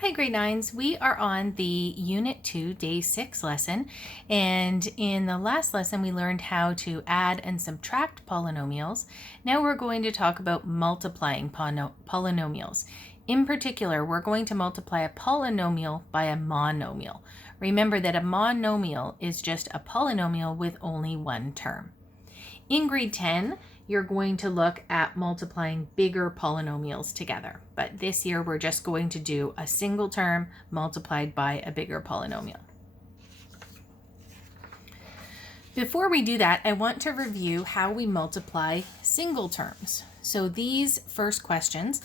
Hi grade 9s, we are on the Unit 2 Day 6 lesson, and in the last lesson we learned how to add and subtract polynomials. Now we're going to talk about multiplying polynomials. In particular, we're going to multiply a polynomial by a monomial. Remember that a monomial is just a polynomial with only one term. In grade 10, you're going to look at multiplying bigger polynomials together. But this year, we're just going to do a single term multiplied by a bigger polynomial. Before we do that, I want to review how we multiply single terms. So these first questions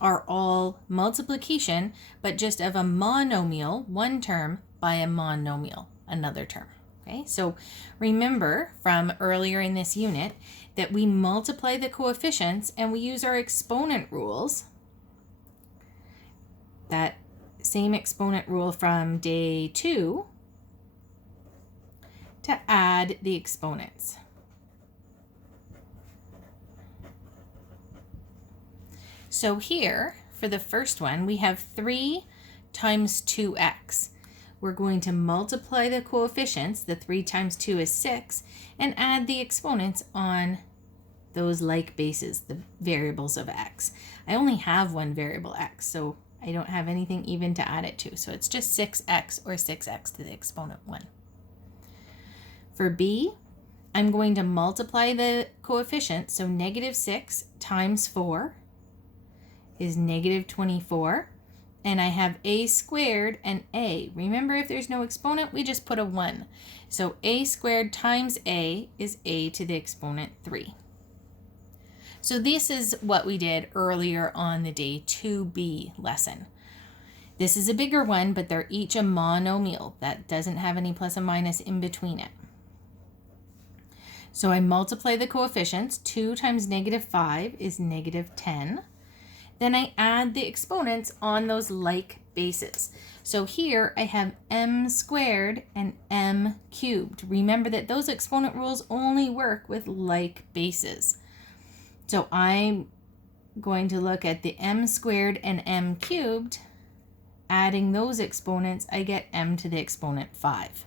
are all multiplication, but just of a monomial, one term, by a monomial, another term. Okay, so remember from earlier in this unit that we multiply the coefficients and we use our exponent rules. That same exponent rule from day 2 to add the exponents. So here, for the first one, we have 3 times 2x. We're going to multiply the coefficients, the 3 times 2 is 6, and add the exponents on those like bases, the variables of x. I only have one variable x, so I don't have anything even to add it to. So it's just 6x or 6x to the exponent 1. For b, I'm going to multiply the coefficients, so negative 6 times 4 is negative 24. And I have a squared and a. Remember, if there's no exponent, we just put a 1. So a squared times a is a to the exponent 3. So this is what we did earlier on the day 2b lesson. This is a bigger one, but they're each a monomial. That doesn't have any plus and minus in between it. So I multiply the coefficients. 2 times negative 5 is negative 10. Then I add the exponents on those like bases. So here I have m squared and m cubed. Remember that those exponent rules only work with like bases. So I'm going to look at the m squared and m cubed. Adding those exponents, I get m to the exponent 5.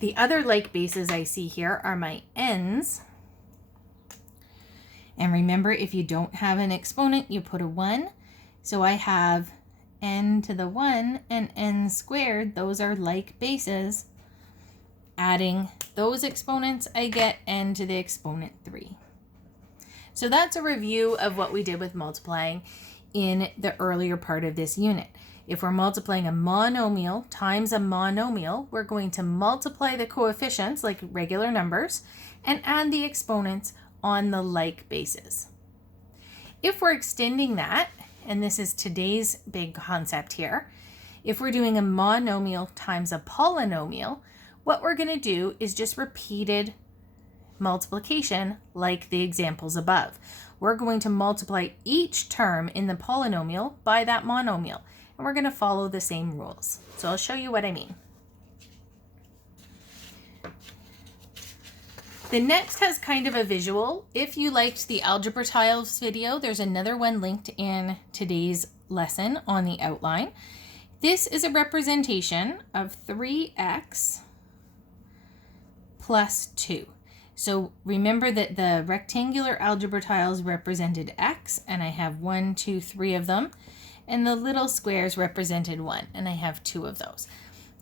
The other like bases I see here are my n's. And remember, if you don't have an exponent, you put a 1. So I have n to the 1 and n squared. Those are like bases. Adding those exponents, I get n to the exponent 3. So that's a review of what we did with multiplying in the earlier part of this unit. If we're multiplying a monomial times a monomial, we're going to multiply the coefficients like regular numbers and add the exponents on the like bases. If we're extending that, and this is today's big concept here, if we're doing a monomial times a polynomial, what we're going to do is just repeated multiplication like the examples above. We're going to multiply each term in the polynomial by that monomial, and we're going to follow the same rules. So I'll show you what I mean. The next has kind of a visual. If you liked the algebra tiles video, there's another one linked in today's lesson on the outline. This is a representation of 3x plus 2. So remember that the rectangular algebra tiles represented x, and I have 1, 2, 3 of them, and the little squares represented 1, and I have 2 of those.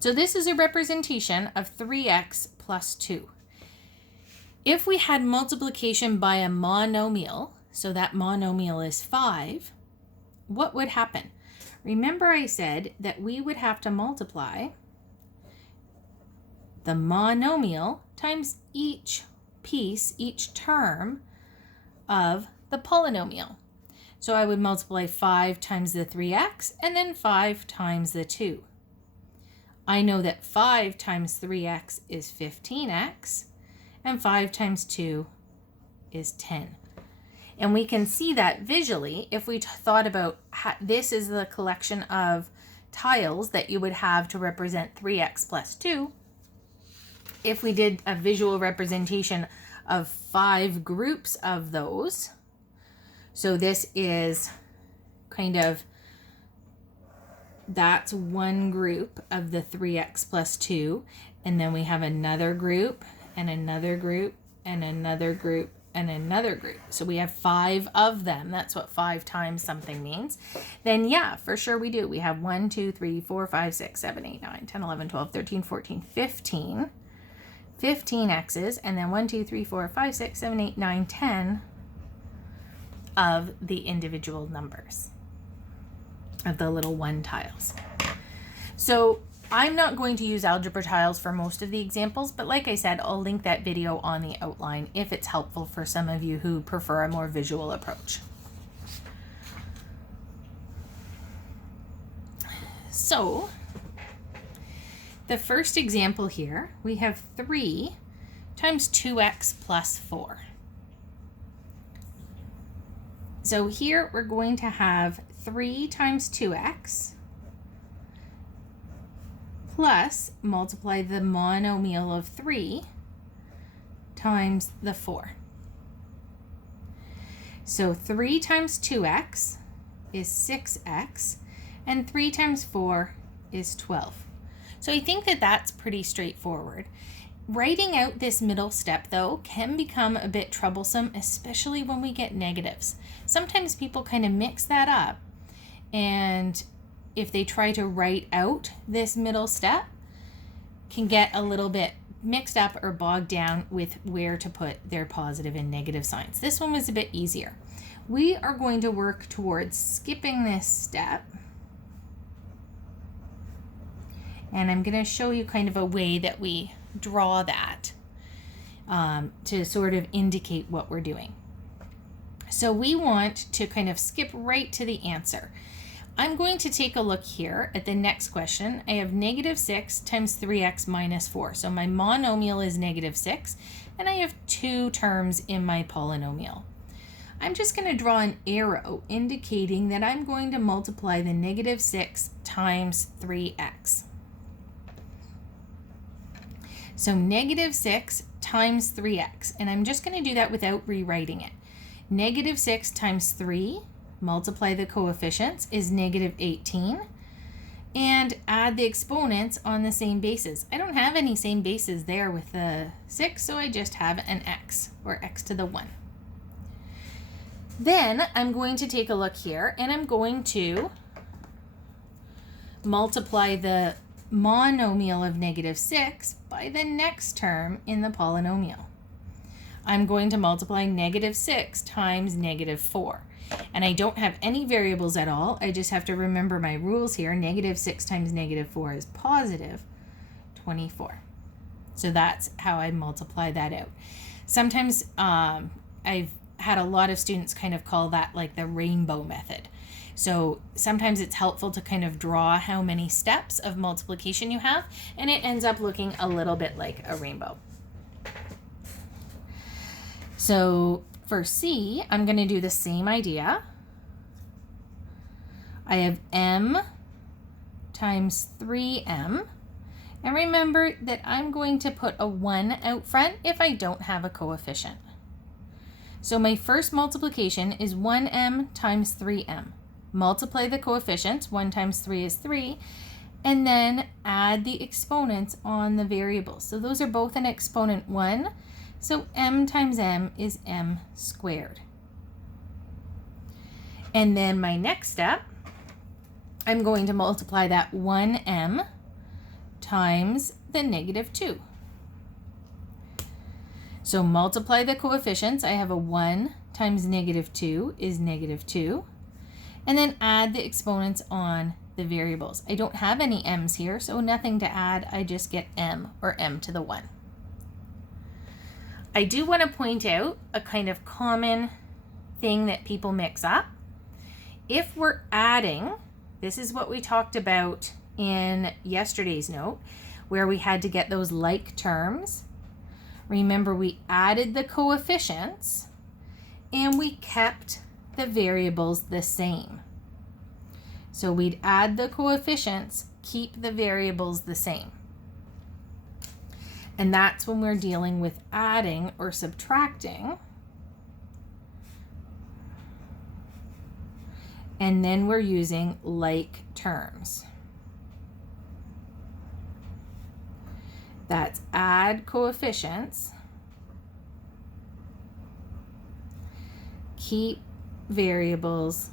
So this is a representation of 3x plus 2. If we had multiplication by a monomial, so that monomial is 5, what would happen? Remember I said that we would have to multiply the monomial times each piece, each term of the polynomial. So I would multiply 5 times the 3x and then 5 times the 2. I know that 5 times 3x is 15x. And 5 times 2 is 10. And we can see that visually if we thought about this is the collection of tiles that you would have to represent 3x plus 2. If we did a visual representation of 5 groups of those, so this is kind of, that's one group of the 3x plus 2, and then we have another group and another group and another group and another group. So we have 5 of them. That's what 5 times something means. Then yeah, for sure we do. We have 1, 2, 3, 4, 5, 6, 7, 8, 9, 10, 11, 12, 13, 14, 15. 15 x's, and then 1, 2, 3, 4, 5, 6, 7, 8, 9, 10 of the individual numbers of the little 1 tiles. So I'm not going to use algebra tiles for most of the examples, but like I said, I'll link that video on the outline if it's helpful for some of you who prefer a more visual approach. So the first example here, we have 3 times 2x plus 4. So here we're going to have 3 times 2x plus multiply the monomial of 3 times the 4. So 3 times 2x is 6x, and 3 times 4 is 12. So I think that that's pretty straightforward. Writing out this middle step, though, can become a bit troublesome, especially when we get negatives. Sometimes people kind of mix that up, and if they try to write out this middle step, can get a little bit mixed up or bogged down with where to put their positive and negative signs. This one was a bit easier. We are going to work towards skipping this step, and I'm going to show you kind of a way that we draw that to sort of indicate what we're doing. So we want to kind of skip right to the answer. I'm going to take a look here at the next question. I have negative 6 times 3x minus 4. So my monomial is negative 6, and I have 2 terms in my polynomial. I'm just going to draw an arrow indicating that I'm going to multiply the negative 6 times 3x. So negative 6 times 3x, and I'm just going to do that without rewriting it. Negative 6 times 3, multiply the coefficients, is negative 18, and add the exponents on the same bases. I don't have any same bases there with the 6, so I just have an x, or x to the 1. Then I'm going to take a look here, and I'm going to multiply the monomial of negative 6 by the next term in the polynomial. I'm going to multiply negative 6 times negative 4. And I don't have any variables at all. I just have to remember my rules here. Negative 6 times negative 4 is positive 24. So that's how I multiply that out. Sometimes I've had a lot of students kind of call that like the rainbow method. So sometimes it's helpful to kind of draw how many steps of multiplication you have, and it ends up looking a little bit like a rainbow. So for C, I'm going to do the same idea. I have m times 3m, and remember that I'm going to put a 1 out front if I don't have a coefficient. So my first multiplication is 1m times 3m. Multiply the coefficients, 1 times 3 is 3, and then add the exponents on the variables. So those are both an exponent 1, so m times m is m squared. And then my next step, I'm going to multiply that 1m times the negative 2. So multiply the coefficients. I have a 1 times negative 2 is negative 2. And then add the exponents on the variables. I don't have any m's here, so nothing to add. I just get m, or m to the 1. I do want to point out a kind of common thing that people mix up. If we're adding, this is what we talked about in yesterday's note, where we had to get those like terms. Remember, we added the coefficients and we kept the variables the same. So we'd add the coefficients, keep the variables the same. And that's when we're dealing with adding or subtracting. and then we're using like terms. That's add coefficients, keep variables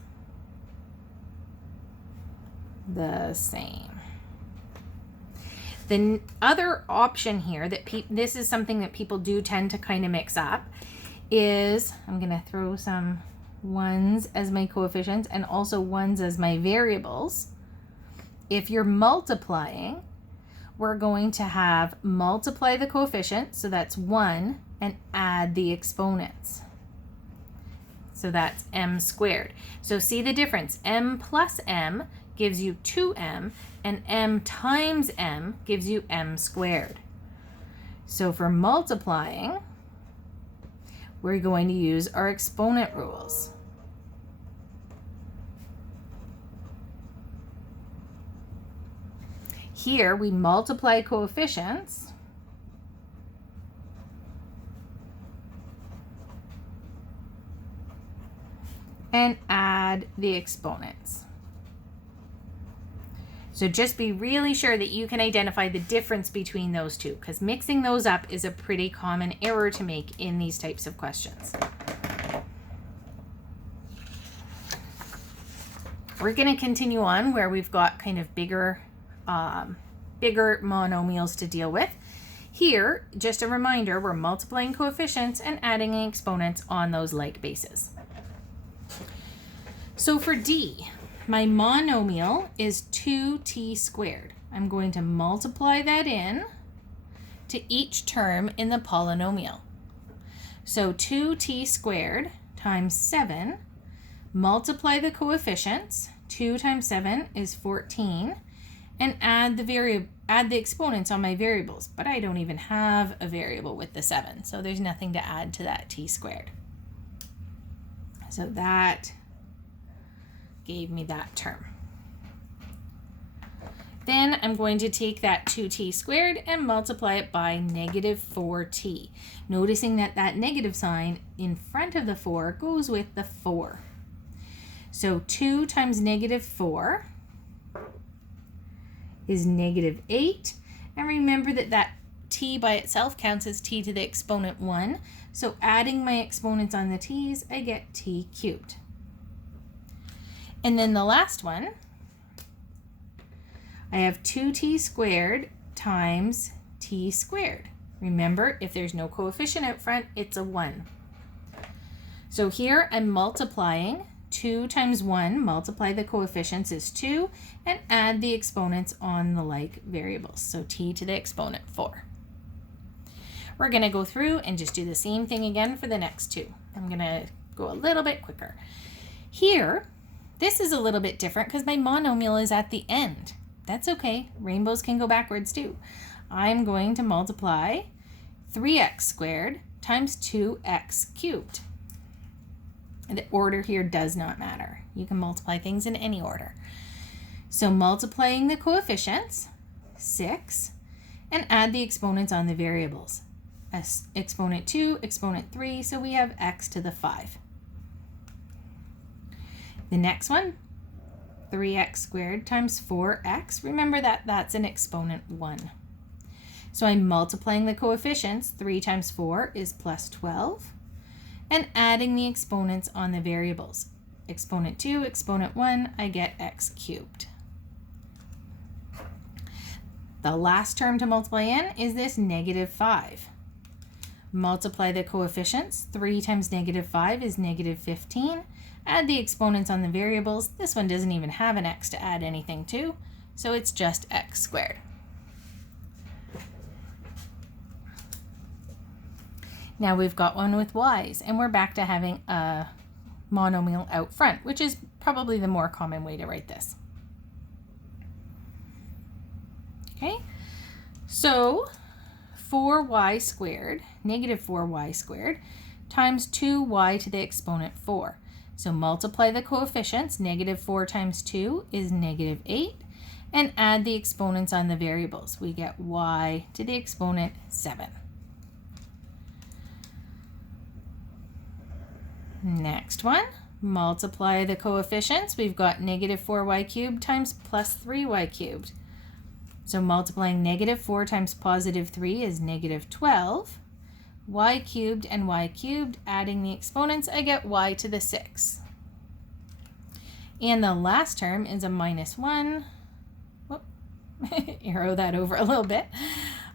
the same. The other option here that this is something that people do tend to kind of mix up is, I'm going to throw some ones as my coefficients and also ones as my variables. If you're multiplying, we're going to have multiply the coefficient, so that's 1, and add the exponents. So that's m squared. So see the difference. M plus m gives you 2m, and m times m gives you m squared. So for multiplying, we're going to use our exponent rules. Here we multiply coefficients and add the exponents. So just be really sure that you can identify the difference between those two, because mixing those up is a pretty common error to make in these types of questions. We're going to continue on where we've got kind of bigger monomials to deal with. Here, just a reminder, we're multiplying coefficients and adding exponents on those like bases. So for D, my monomial is 2t squared. I'm going to multiply that in to each term in the polynomial. So 2t squared times 7, multiply the coefficients, 2 times 7 is 14, and add the exponents on my variables. But I don't even have a variable with the 7, so there's nothing to add to that t squared. So that gave me that term. Then I'm going to take that 2t squared and multiply it by negative 4t. Noticing that that negative sign in front of the 4 goes with the 4. So 2 times negative 4 is negative 8. And remember that that t by itself counts as t to the exponent 1. So adding my exponents on the t's, I get t cubed. And then the last one, I have 2t squared times t squared. Remember, if there's no coefficient out front, it's a 1. So here I'm multiplying 2 times 1, multiply the coefficients is 2, and add the exponents on the like variables. So t to the exponent 4. We're going to go through and just do the same thing again for the next two. I'm going to go a little bit quicker. Here, this is a little bit different because my monomial is at the end. That's okay. Rainbows can go backwards too. I'm going to multiply 3x squared times 2x cubed. The order here does not matter. You can multiply things in any order. So multiplying the coefficients, 6, and add the exponents on the variables. Exponent 2, exponent 3, so we have x to the 5. The next one, 3x squared times 4x. Remember that that's an exponent 1. So I'm multiplying the coefficients. 3 times 4 is plus 12. And adding the exponents on the variables. Exponent 2, exponent 1, I get x cubed. The last term to multiply in is this negative 5. Multiply the coefficients. 3 times negative 5 is negative 15. Add the exponents on the variables. This one doesn't even have an x to add anything to, so it's just x squared. Now we've got one with y's, and we're back to having a monomial out front, which is probably the more common way to write this. Okay, so 4y squared, negative 4y squared, times 2y to the exponent 4. So multiply the coefficients. Negative 4 times 2 is negative 8. And add the exponents on the variables. We get y to the exponent 7. Next one, multiply the coefficients. We've got negative 4y cubed times plus 3y cubed. So multiplying negative 4 times positive 3 is negative 12. Y cubed and y cubed, adding the exponents, I get y to the 6. And the last term is a minus 1. Whoop. Arrow that over a little bit.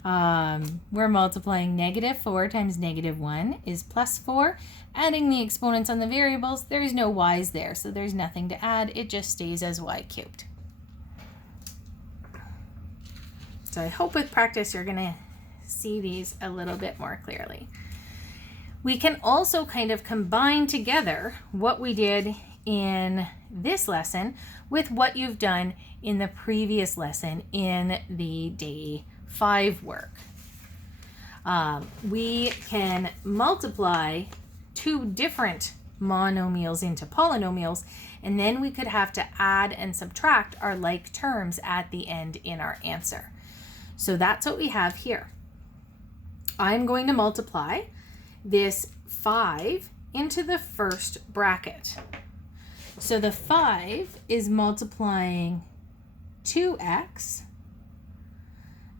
We're multiplying negative 4 times negative 1 is plus 4. Adding the exponents on the variables, there's no y's there, so there's nothing to add. It just stays as y cubed. So I hope with practice you're going to see these a little bit more clearly. We can also kind of combine together what we did in this lesson with what you've done in the previous lesson in the day 5 work. We can multiply two different monomials into polynomials, and then we could have to add and subtract our like terms at the end in our answer. So that's what we have here. I'm going to multiply this 5 into the first bracket. So the 5 is multiplying 2x,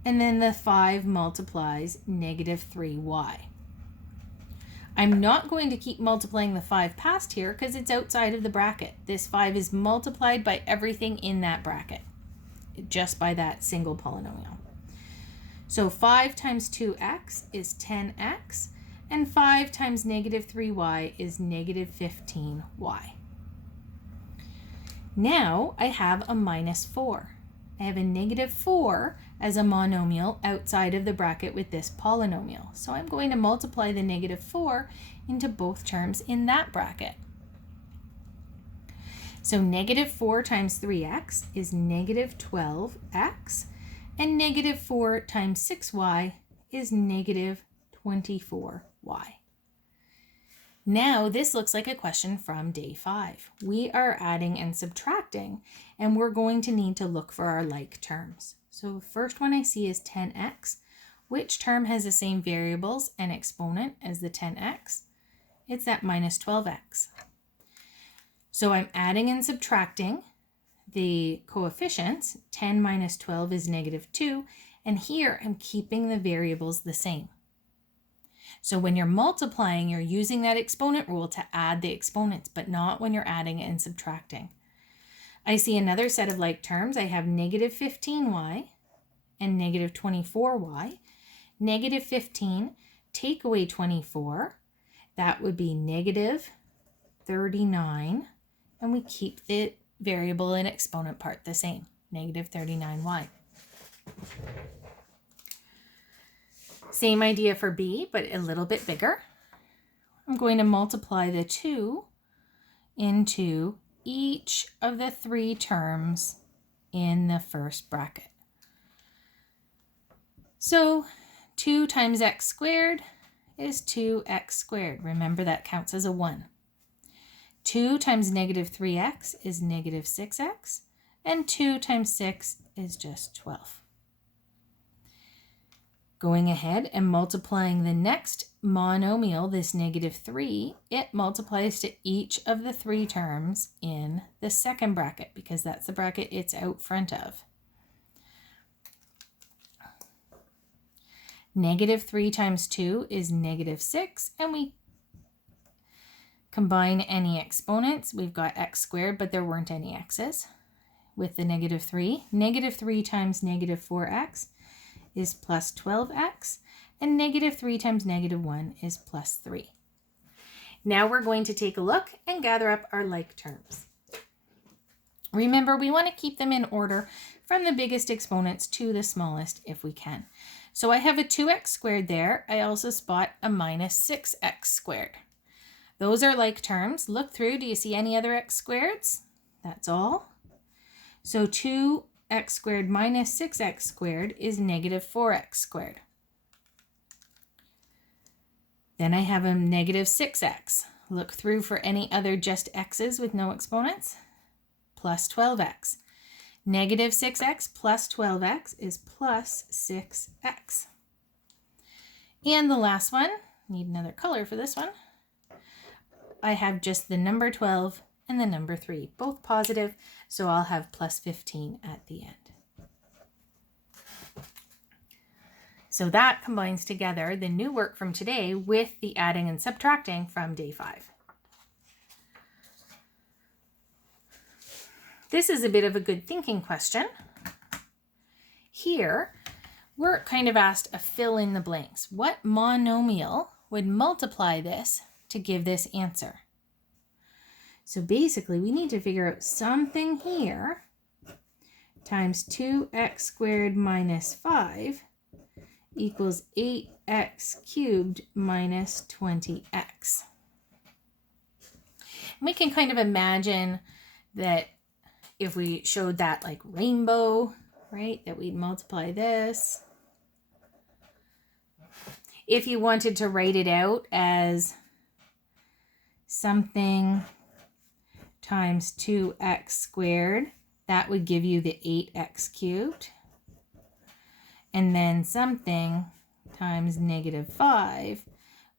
and then the 5 multiplies negative 3y. I'm not going to keep multiplying the 5 past here because it's outside of the bracket. This 5 is multiplied by everything in that bracket, just by that single polynomial. So 5 times 2x is 10x, and 5 times negative 3y is negative 15y. Now I have a minus 4. I have a negative 4 as a monomial outside of the bracket with this polynomial. So I'm going to multiply the negative 4 into both terms in that bracket. So negative 4 times 3x is negative 12x, and negative 4 times 6y is negative 24y. Now this looks like a question from day 5. We are adding and subtracting, and we're going to need to look for our like terms. So the first one I see is 10x. Which term has the same variables and exponent as the 10x? It's that minus 12x. So I'm adding and subtracting the coefficients. 10 minus 12 is negative 2, and here I'm keeping the variables the same. So when you're multiplying, you're using that exponent rule to add the exponents, but not when you're adding and subtracting. I see another set of like terms. I have negative 15y and negative 24y. Negative 15, take away 24, that would be negative 39, and we keep the variable and exponent part the same, negative 39y. Same idea for b, but a little bit bigger. I'm going to multiply the 2 into each of the 3 terms in the first bracket. So 2 times x squared is 2x squared. Remember that counts as a 1. 2 times negative 3x is negative 6x, and 2 times 6 is just 12. Going ahead and multiplying the next monomial, this negative 3, it multiplies to each of the 3 terms in the second bracket because that's the bracket it's out front of. Negative 3 times 2 is negative 6, and we combine any exponents. We've got x squared, but there weren't any x's with the negative 3. Negative 3 times negative 4x is plus 12x, and negative 3 times negative 1 is plus 3. Now we're going to take a look and gather up our like terms. Remember, we want to keep them in order from the biggest exponents to the smallest if we can. So I have a 2x squared there. I also spot a minus 6x squared. Those are like terms. Look through. Do you see any other x squareds? That's all. So 2x squared minus 6x squared is negative 4x squared. Then I have a negative 6x. Look through for any other just x's with no exponents. Plus 12x. Negative 6x plus 12x is plus 6x. And the last one, need another color for this one. I have just the number 12 and the number 3, both positive, so I'll have plus 15 at the end. So that combines together the new work from today with the adding and subtracting from day 5. This is a bit of a good thinking question. Here, we're kind of asked a fill in the blanks. What monomial would multiply this to give this answer? So basically, we need to figure out something here times 2x squared minus 5 equals 8x cubed minus 20x. And we can kind of imagine that if we showed that like rainbow, right, that we'd multiply this. If you wanted to write it out as something times 2x squared, that would give you the 8x cubed. And then something times negative 5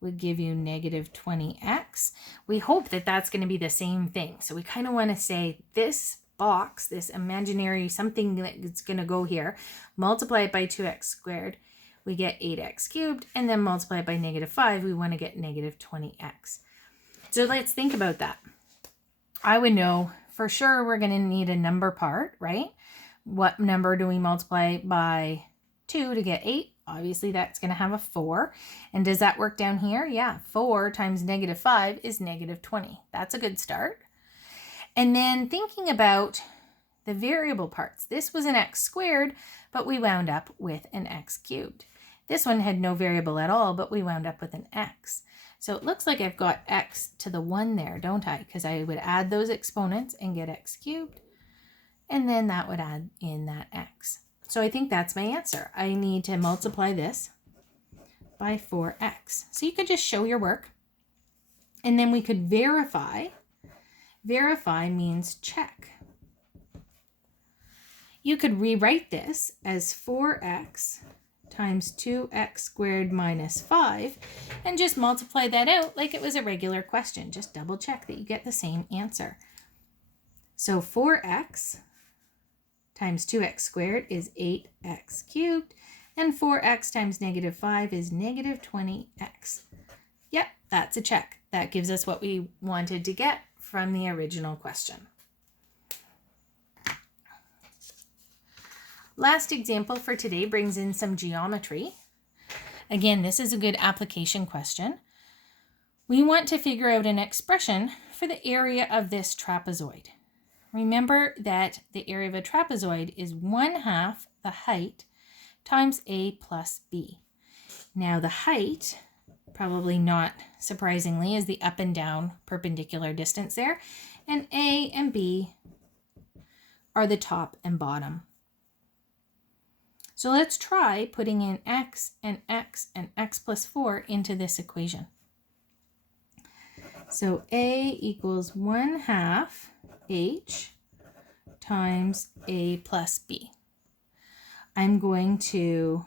would give you negative 20x. We hope that that's going to be the same thing. So we kind of want to say this box, this imaginary something that's going to go here, multiply it by 2x squared, we get 8x cubed, and then multiply it by negative 5, we want to get negative 20x. So let's think about that. I would know for sure we're going to need a number part, right? What number do we multiply by 2 to get 8? Obviously, that's going to have a 4. And does that work down here? Yeah, 4 times negative 5 is negative 20. That's a good start. And then thinking about the variable parts. This was an x squared, but we wound up with an x cubed. This one had no variable at all, but we wound up with an x. So it looks like I've got x to the 1 there, don't I? Because I would add those exponents and get x cubed. And then that would add in that x. So I think that's my answer. I need to multiply this by 4x. So you could just show your work. And then we could verify. Verify means check. You could rewrite this as 4x times 2x squared minus 5 and just multiply that out like it was a regular question. Just double check that you get the same answer. So 4x times 2x squared is 8x cubed, and 4x times negative 5 is negative 20x. Yep, that's a check. That gives us what we wanted to get from the original question. Last example for today brings in some geometry. Again, this is a good application question. We want to figure out an expression for the area of this trapezoid. Remember that the area of a trapezoid is 1/2 the height times a plus b. Now the height, probably not surprisingly, is the up and down perpendicular distance there, and a and b are the top and bottom. So let's try putting in x and x and x plus 4 into this equation. So a equals 1/2 h times a plus b. I'm going to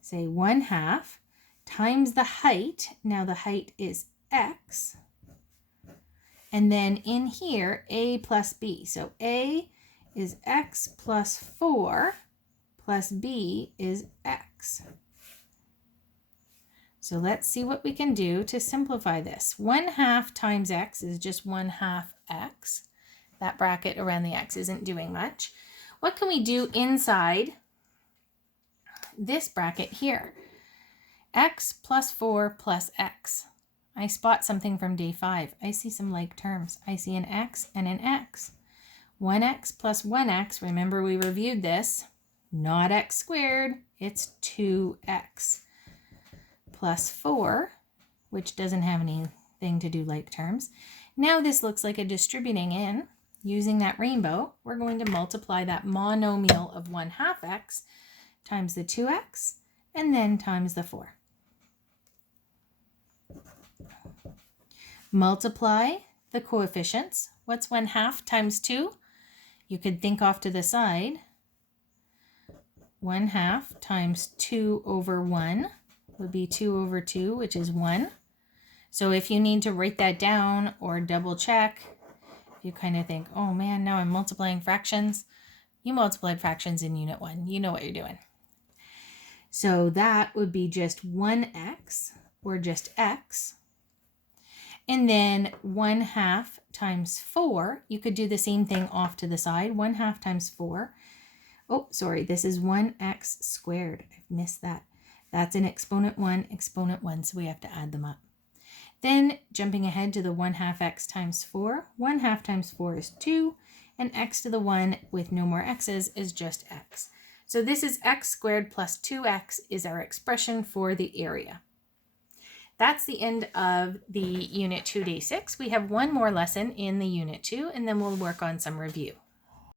say 1/2 times the height. Now the height is x. And then in here, a plus b. So a is x plus 4 plus b is x. So let's see what we can do to simplify this. 1/2 times x is just 1/2 x. That bracket around the x isn't doing much. What can we do inside this bracket here? X plus 4 plus x. I spot something from day 5. I see some like terms. I see an x and an x. 1x plus 1x, remember we reviewed this, not x squared, it's 2x. Plus 4, which doesn't have anything to do like terms. Now this looks like a distributing in. Using that rainbow, we're going to multiply that monomial of 1/2 x times the 2x and then times the 4. Multiply the coefficients. What's 1/2 times 2? You could think off to the side. 1/2 times 2 over 1 would be 2 over 2, which is 1. So if you need to write that down or double check, if you kind of think, oh man, now I'm multiplying fractions, you multiplied fractions in Unit 1. You know what you're doing. So that would be just 1x, or just x. And then 1/2 times 4, you could do the same thing off to the side. 1/2 times 4. Oh, sorry, this is 1x squared. I've missed that. That's an exponent 1, so we have to add them up. Then jumping ahead to the 1/2 x times 4. 1/2 times 4 is 2, and x to the 1 with no more x's is just x. So this is x squared plus 2x is our expression for the area. That's the end of the Unit 2 Day 6. We have one more lesson in the Unit 2, and then we'll work on some review.